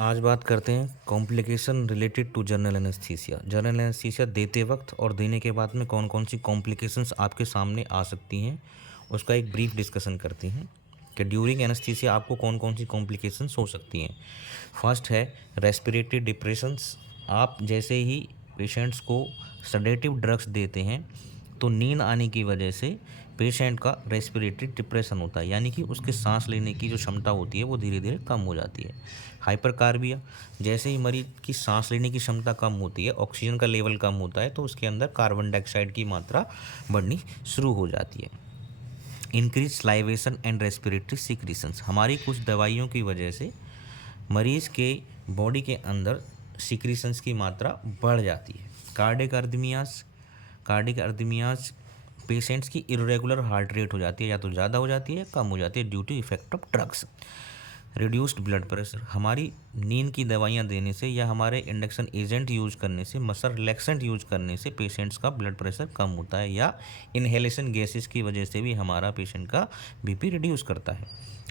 आज बात करते हैं complication related to general anaesthesia. General anaesthesia देते वक्त और देने के बाद में कौन कौन सी कॉम्प्लिकेशंस आपके सामने आ सकती हैं, उसका एक ब्रीफ डिस्कशन करते हैं कि ड्यूरिंग एनेस्थीसिया आपको कौन कौन सी कॉम्प्लिकेशंस हो सकती हैं। फर्स्ट है रेस्पिरेटरी डिप्रेशंस। आप जैसे ही पेशेंट्स को सेडेटिव ड्रग्स देते हैं तो नींद आने की वजह से पेशेंट का रेस्पिरेटरी डिप्रेशन होता है, यानी कि उसके सांस लेने की जो क्षमता होती है वो धीरे धीरे कम हो जाती है। हाइपरकार्बिया, जैसे ही मरीज की सांस लेने की क्षमता कम होती है, ऑक्सीजन का लेवल कम होता है तो उसके अंदर कार्बन डाइऑक्साइड की मात्रा बढ़नी शुरू हो जाती है। Increase salivation and respiratory secretions, हमारी कुछ दवाइयों की वजह से मरीज के बॉडी के अंदर सिक्रीशंस की मात्रा बढ़ जाती है। कार्डिक अर्दमियाज पेशेंट्स की इरेगुलर हार्ट रेट हो जाती है, या तो ज़्यादा हो जाती है या कम हो जाती है due to effect of drugs. Reduced blood pressure, हमारी नींद की दवाइयाँ देने से या हमारे इंडक्शन एजेंट यूज करने से, मसल रिलैक्सेंट यूज करने से पेशेंट्स का ब्लड प्रेशर कम होता है, या इनहेलेशन गैसेस की वजह से भी हमारा पेशेंट का बीपी रिड्यूस करता है।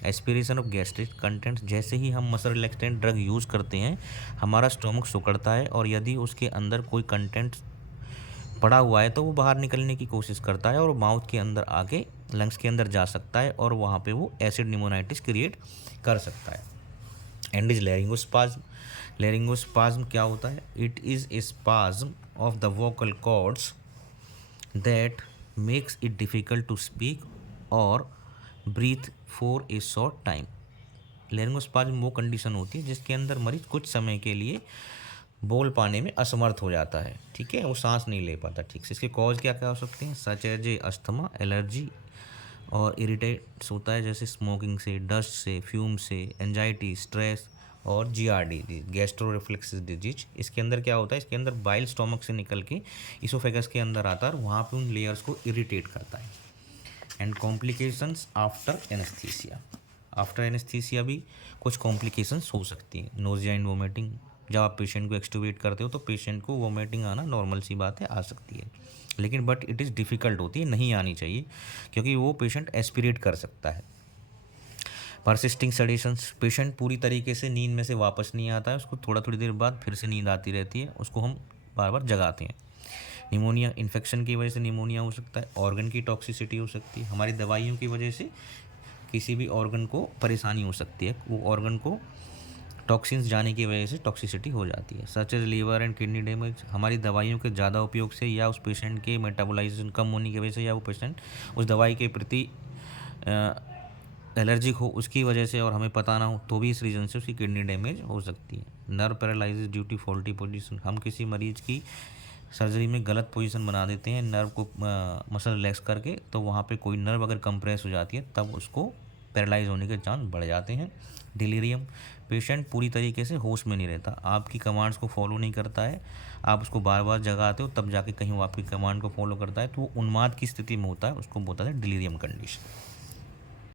एस्पिरेशन ऑफ गैस्ट्रिक कंटेंट्स, जैसे ही हम मसल रिलैक्सेंट ड्रग यूज़ करते हैं हमारा स्टोमक सिकुड़ता है, और यदि उसके अंदर कोई कंटेंट पड़ा हुआ है तो वो बाहर निकलने की कोशिश करता है और माउथ के अंदर आके लंग्स के अंदर जा सकता है और वहाँ पे वो एसिड निमोनाइटिस क्रिएट कर सकता है। And is लेरिंगोस्पाज्म। लेरिंगोस्पाज्म क्या होता है? It is a spasm of the vocal cords that makes it difficult to speak और breathe for a short time. Laryngospasm वो कंडीशन होती है जिसके अंदर मरीज कुछ समय के लिए बोल पाने में असमर्थ हो जाता है, ठीक है, वो सांस नहीं ले पाता ठीक से। इसके कॉज क्या क्या हो सकते हैं? Such as a asthma, allergy और इरिटेट्स होता है, जैसे स्मोकिंग से, डस्ट से, फ्यूम से, एंजाइटी, स्ट्रेस और जीआरडी, गैस्ट्रो रिफ्लेक्स डिजीज। इसके अंदर क्या होता है? इसके अंदर बाइल स्टोमक से निकल के इसोफेगस के अंदर आता है और वहाँ पे उन लेयर्स को इरिटेट करता है। And complications after anaesthesia. After anaesthesia भी कुछ कॉम्प्लिकेशंस हो सकती हैं। नोजिया एंड वोमिटिंग, जब आप पेशेंट को एक्सट्यूबेट करते हो तो पेशेंट को वोमिटिंग आना नॉर्मल सी बात है, आ सकती है, लेकिन बट इट इज़ डिफ़िकल्ट होती है, नहीं आनी चाहिए क्योंकि वो पेशेंट एस्पिरेट कर सकता है। परसिस्टिंग सेडेशंस, पेशेंट पूरी तरीके से नींद में से वापस नहीं आता है, उसको थोड़ी देर बाद फिर से नींद आती रहती है, उसको हम बार बार जगाते हैं। निमोनिया, इन्फेक्शन की वजह से निमोनिया हो सकता है। ऑर्गन की टॉक्सिसिटी हो सकती है, हमारी दवाइयों की वजह से किसी भी ऑर्गन को परेशानी हो सकती है, वो ऑर्गन को टॉक्सिन्स जाने की वजह से टॉक्सिसिटी हो जाती है। Such as liver and kidney damage, हमारी दवाइयों के ज़्यादा उपयोग से या उस पेशेंट के मेटाबॉलाइजेशन कम होने की वजह से, या वो पेशेंट उस दवाई के प्रति एलर्जिक हो उसकी वजह से और हमें पता ना हो तो भी इस रीज़न से उसकी किडनी डैमेज हो सकती है। Nerve paralysis due to faulty position, हम किसी मरीज की सर्जरी में गलत पोजीशन बना देते हैं नर्व को मसल रिलैक्स करके, तो वहाँ पे कोई नर्व अगर कंप्रेस हो जाती है तब उसको पैरालाइज होने के चांस बढ़ जाते हैं। डिलीरियम, पेशेंट पूरी तरीके से होश में नहीं रहता, आपकी कमांड्स को फॉलो नहीं करता है, आप उसको बार बार जगाते हो तब जाके कहीं वो आपकी कमांड को फॉलो करता है, तो वो उन्माद की स्थिति में होता है, उसको बोलता है डिलीरियम कंडीशन।